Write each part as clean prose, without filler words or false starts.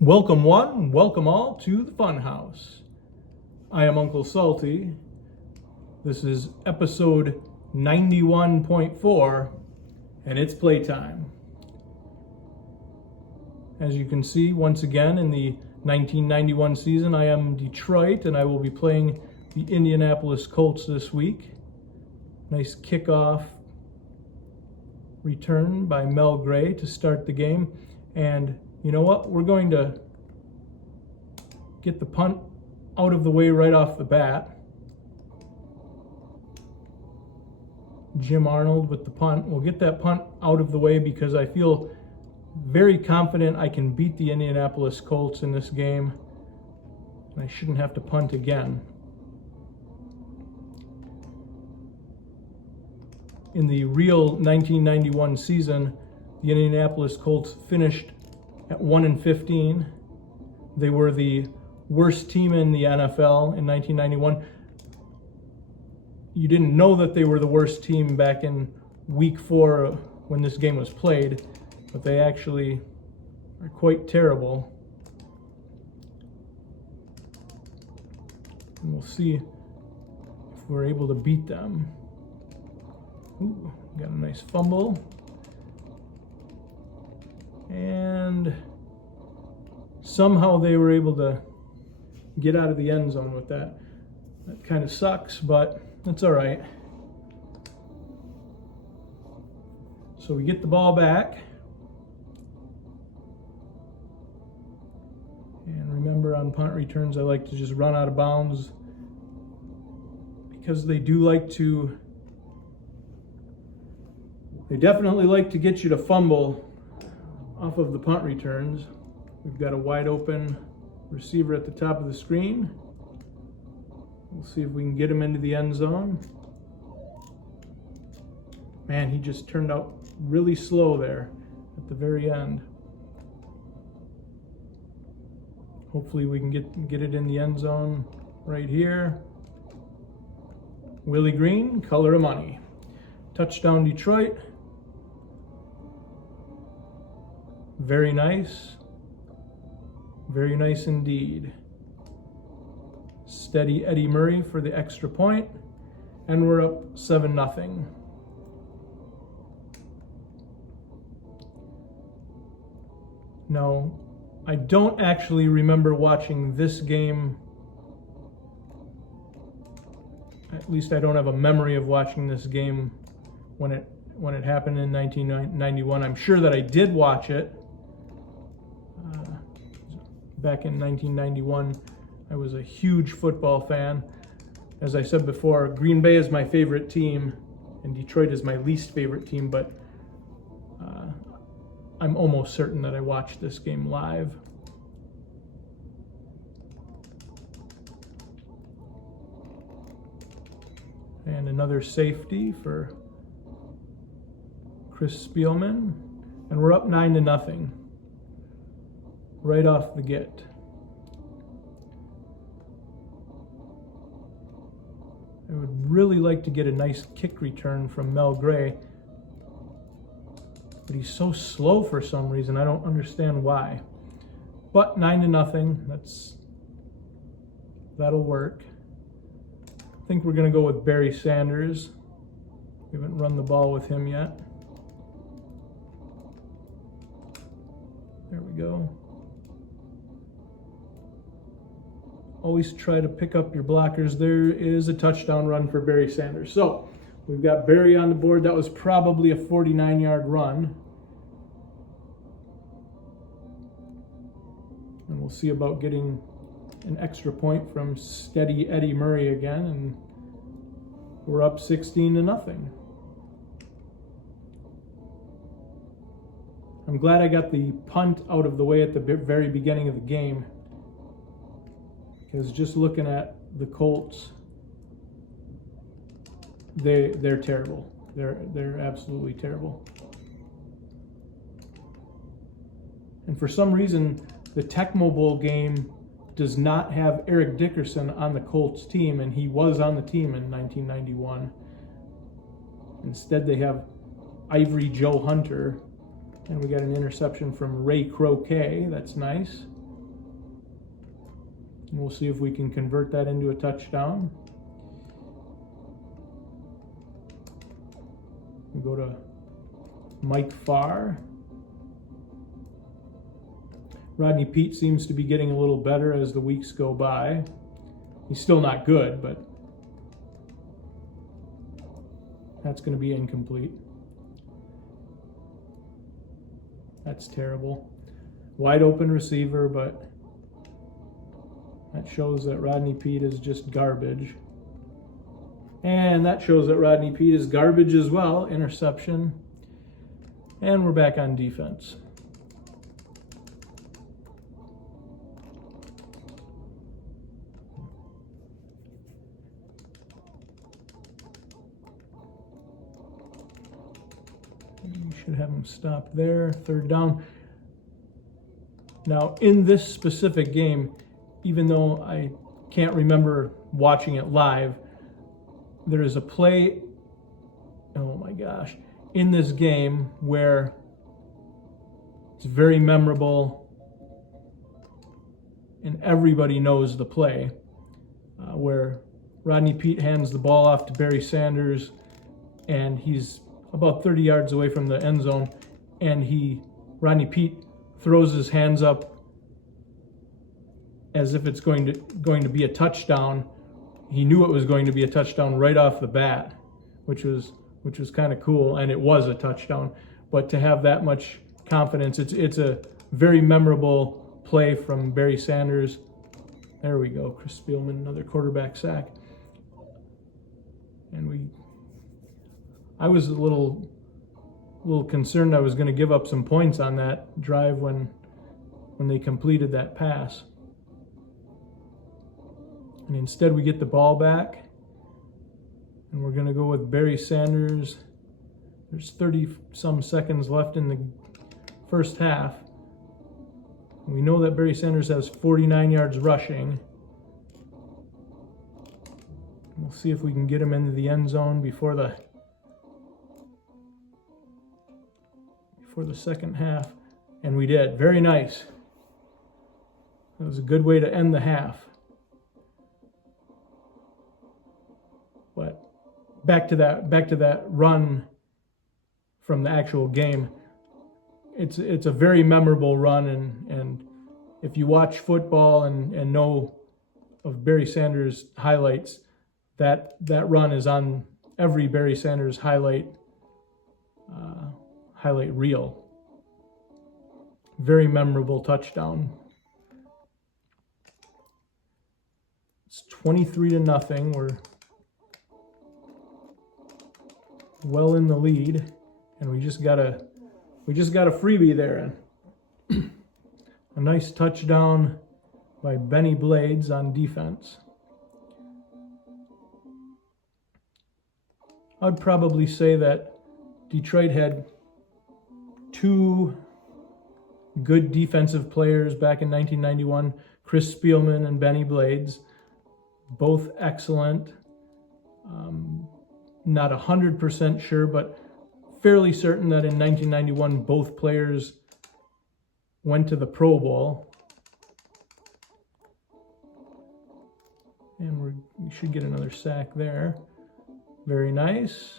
Welcome one, welcome all to the Funhouse. I am Uncle Salty. This is episode 91.4 and it's playtime. As you can see, once again in the 1991 season, I am Detroit and I will be playing the Indianapolis Colts this week. Nice kickoff return by Mel Gray to start the game. And you know what? We're going to get the punt out of the way right off the bat. Jim Arnold with the punt. We'll get that punt out of the way because I feel very confident I can beat the Indianapolis Colts in this game. I shouldn't have to punt again. In the real 1991 season, the Indianapolis Colts finished at 1-15. They were the worst team in the NFL in 1991. You didn't know that they were the worst team back in week 4 when this game was played, but they actually are quite terrible. And we'll see if we're able to beat them. Ooh, got a nice fumble. And somehow they were able to get out of the end zone with that. That kind of sucks, but that's all right. So we get the ball back. And remember, on punt returns, I like to just run out of bounds because they definitely like to get you to fumble off of the punt returns. We've got a wide open receiver at the top of the screen. We'll see if we can get him into the end zone. Man, he just turned out really slow there at the very end. Hopefully we can get it in the end zone right here. Willie Green, color of money. Touchdown Detroit. Very nice. Very nice indeed. Steady Eddie Murray for the extra point. And we're up 7-0. Now, I don't actually remember watching this game. At least I don't have a memory of watching this game when it happened in 1991. I'm sure that I did watch it. Back in 1991, I was a huge football fan. As I said before, Green Bay is my favorite team, and Detroit is my least favorite team, but I'm almost certain that I watched this game live. And another safety for Chris Spielman, and we're up 9-0. Right off the get. I would really like to get a nice kick return from Mel Gray, but he's so slow for some reason. I don't understand why. But 9-0, that'll work. I think we're gonna go with Barry Sanders. We haven't run the ball with him yet. There we go. Always try to pick up your blockers. There is a touchdown run for Barry Sanders. So we've got Barry on the board. That was probably a 49-yard run. And we'll see about getting an extra point from steady Eddie Murray again. And we're up 16-0. I'm glad I got the punt out of the way at the very beginning of the game. Because just looking at the Colts, they're terrible. They're absolutely terrible. And for some reason, the Tecmo Bowl game does not have Eric Dickerson on the Colts team, and he was on the team in 1991. Instead, they have Ivory Joe Hunter, and we got an interception from Ray Croquet. That's nice. And we'll see if we can convert that into a touchdown. We go to Mike Farr. Rodney Peete seems to be getting a little better as the weeks go by. He's still not good, but that's going to be incomplete. That's terrible. Wide open receiver, but that shows that Rodney Peete is just garbage. And that shows that Rodney Peete is garbage as well. Interception. And we're back on defense. You should have him stop there. Third down. Now, in this specific game, even though I can't remember watching it live, there is a play, oh my gosh, in this game where it's very memorable and everybody knows the play, where Rodney Peete hands the ball off to Barry Sanders and he's about 30 yards away from the end zone, and Rodney Peete throws his hands up as if it's going to be a touchdown. He knew it was going to be a touchdown right off the bat, which was kind of cool, and it was a touchdown. But to have that much confidence, it's a very memorable play from Barry Sanders. There we go, Chris Spielman, another quarterback sack. And I was a little concerned I was going to give up some points on that drive when they completed that pass. And instead we get the ball back, and we're going to go with Barry Sanders. There's 30-some seconds left in the first half. We know that Barry Sanders has 49 yards rushing. We'll see if we can get him into the end zone before the second half. And we did. Very nice. That was a good way to end the half. But back to that run from the actual game. It's a very memorable run, and if you watch football and know of Barry Sanders highlights, that run is on every Barry Sanders highlight reel. Very memorable touchdown. It's 23-0. We're well in the lead, and we just got a freebie there. A nice touchdown by Benny Blades on defense. I'd probably say that Detroit had two good defensive players back in 1991, Chris Spielman and Benny Blades, both excellent. Not 100% sure, but fairly certain that in 1991 both players went to the Pro Bowl. And we should get another sack there. Very nice.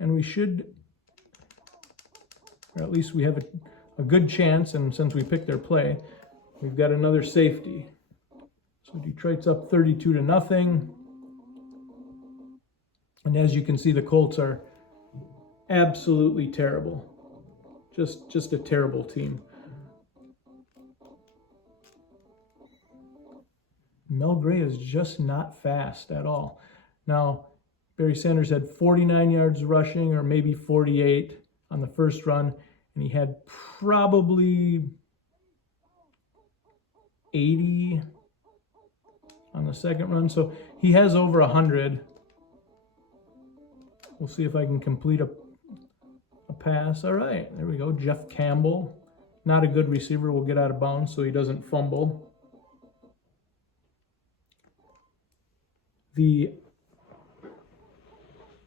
And we should, or at least we have a good chance, and since we picked their play, we've got another safety. So Detroit's up 32-0. And as you can see, the Colts are absolutely terrible. Just a terrible team. Mel Gray is just not fast at all. Now, Barry Sanders had 49 yards rushing, or maybe 48 on the first run, and he had probably 80 on the second run. So he has over 100. We'll see if I can complete a pass. All right, there we go. Jeff Campbell, not a good receiver, will get out of bounds so he doesn't fumble.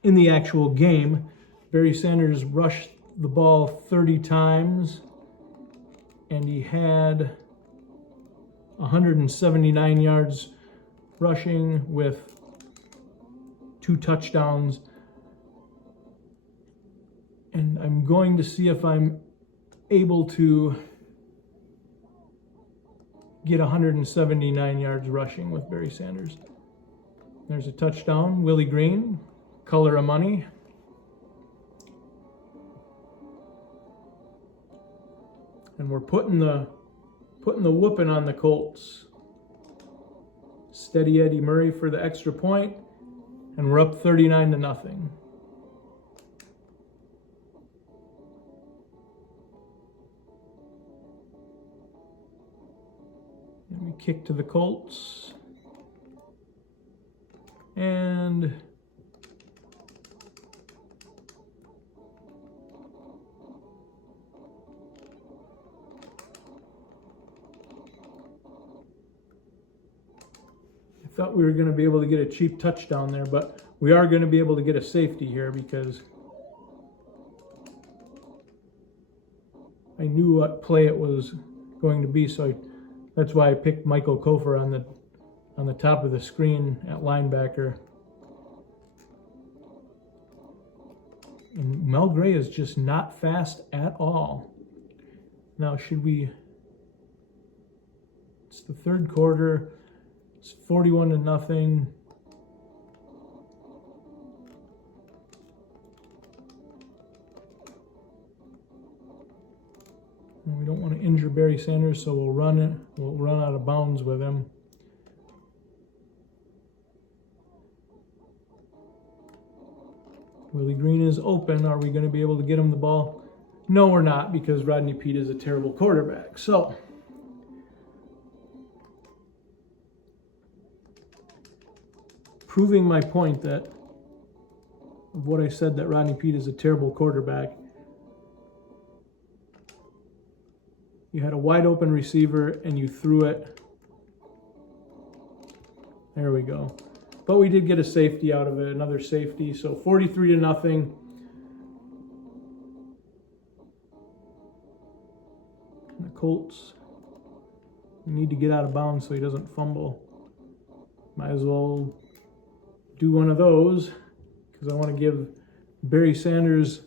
In the actual game, Barry Sanders rushed the ball 30 times, and he had 179 yards rushing with 2 touchdowns. And I'm going to see if I'm able to get 179 yards rushing with Barry Sanders. There's a touchdown. Willie Green, color of money. And we're putting the whooping on the Colts. Steady Eddie Murray for the extra point, and we're up 39-0. And we kick to the Colts. And I thought we were going to be able to get a cheap touchdown there, but we are going to be able to get a safety here because I knew what play it was going to be, so that's why I picked Michael Kofer on the top of the screen at linebacker. And Mel Gray is just not fast at all. Now, it's the third quarter. It's 41-0. And we don't want to injure Barry Sanders, so we'll run it. We'll run out of bounds with him. Willie Green is open. Are we going to be able to get him the ball? No, we're not, because Rodney Peete is a terrible quarterback. So proving my point that of what I said, that Rodney Peete is a terrible quarterback. You had a wide open receiver and you threw it. There we go. But we did get a safety out of it, another safety. So 43-0. The Colts, we need to get out of bounds so he doesn't fumble. Might as well do one of those because I want to give Barry Sanders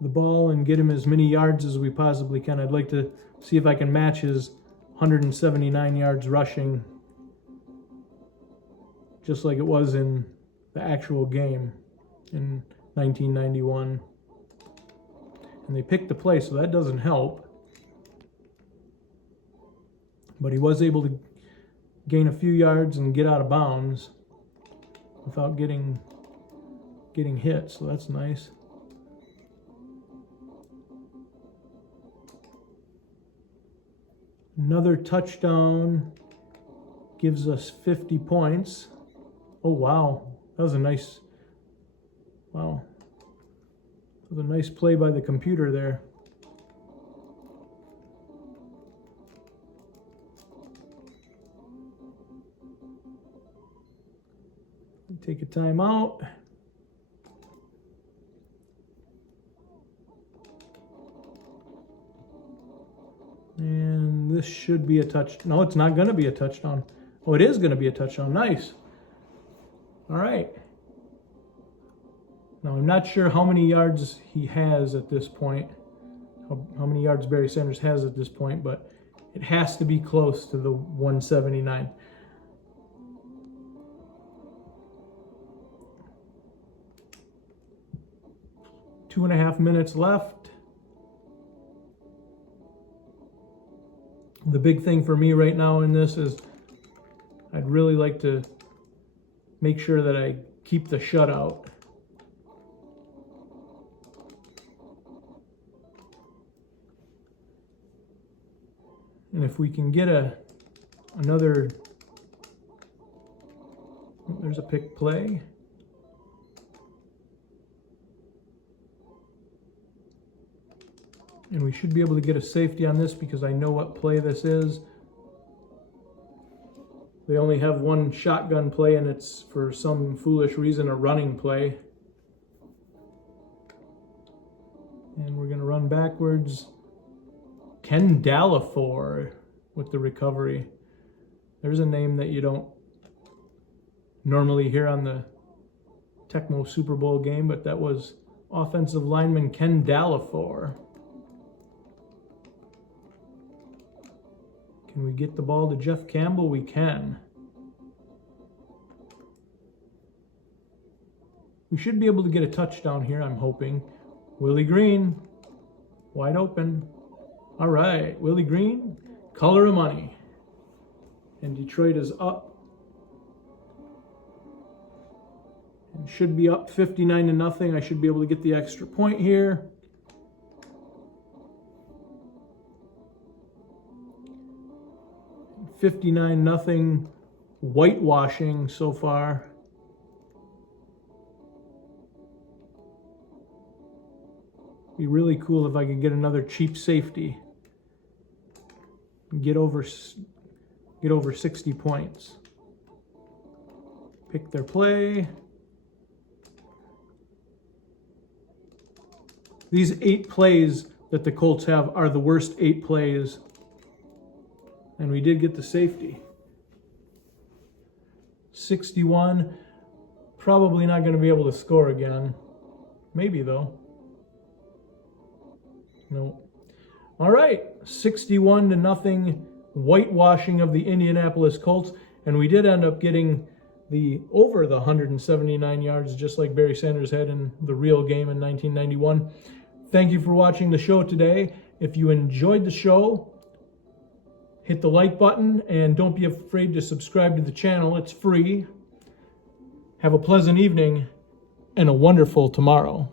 the ball and get him as many yards as we possibly can. I'd like to see if I can match his 179 yards rushing, just like it was in the actual game in 1991. And they picked the play, so that doesn't help. But he was able to gain a few yards and get out of bounds without getting hit, so that's nice. Another touchdown gives us 50 points. Oh, wow. That was a nice play by the computer there. Take a timeout. And this should be a touch. No, it's not going to be a touchdown. Oh, it is going to be a touchdown. Nice. All right. Now, I'm not sure how many yards he has at this point, how many yards Barry Sanders has at this point, but it has to be close to the 179. Two and a half minutes left. The big thing for me right now in this is I'd really like to make sure that I keep the shutout. And if we can get another, there's a pick play. And we should be able to get a safety on this because I know what play this is. They only have one shotgun play, and it's for some foolish reason a running play. And we're going to run backwards. Ken Dallafor with the recovery. There's a name that you don't normally hear on the Tecmo Super Bowl game, but that was offensive lineman Ken Dallafor. Can we get the ball to Jeff Campbell? We can. We should be able to get a touchdown here, I'm hoping. Willie Green, wide open. All right, Willie Green, color of money. And Detroit is up. And should be up 59-0. I should be able to get the extra point here. $59-0, whitewashing so far. Be really cool if I could get another cheap safety. Get over 60 points. Pick their play. These 8 plays that the Colts have are the worst 8 plays. And we did get the safety. 61. Probably not going to be able to score again. Maybe though. No. All right. 61-0 whitewashing of the Indianapolis Colts. And we did end up getting over the 179 yards, just like Barry Sanders had in the real game in 1991. Thank you for watching the show today. If you enjoyed the show, hit the like button and don't be afraid to subscribe to the channel. It's free. Have a pleasant evening and a wonderful tomorrow.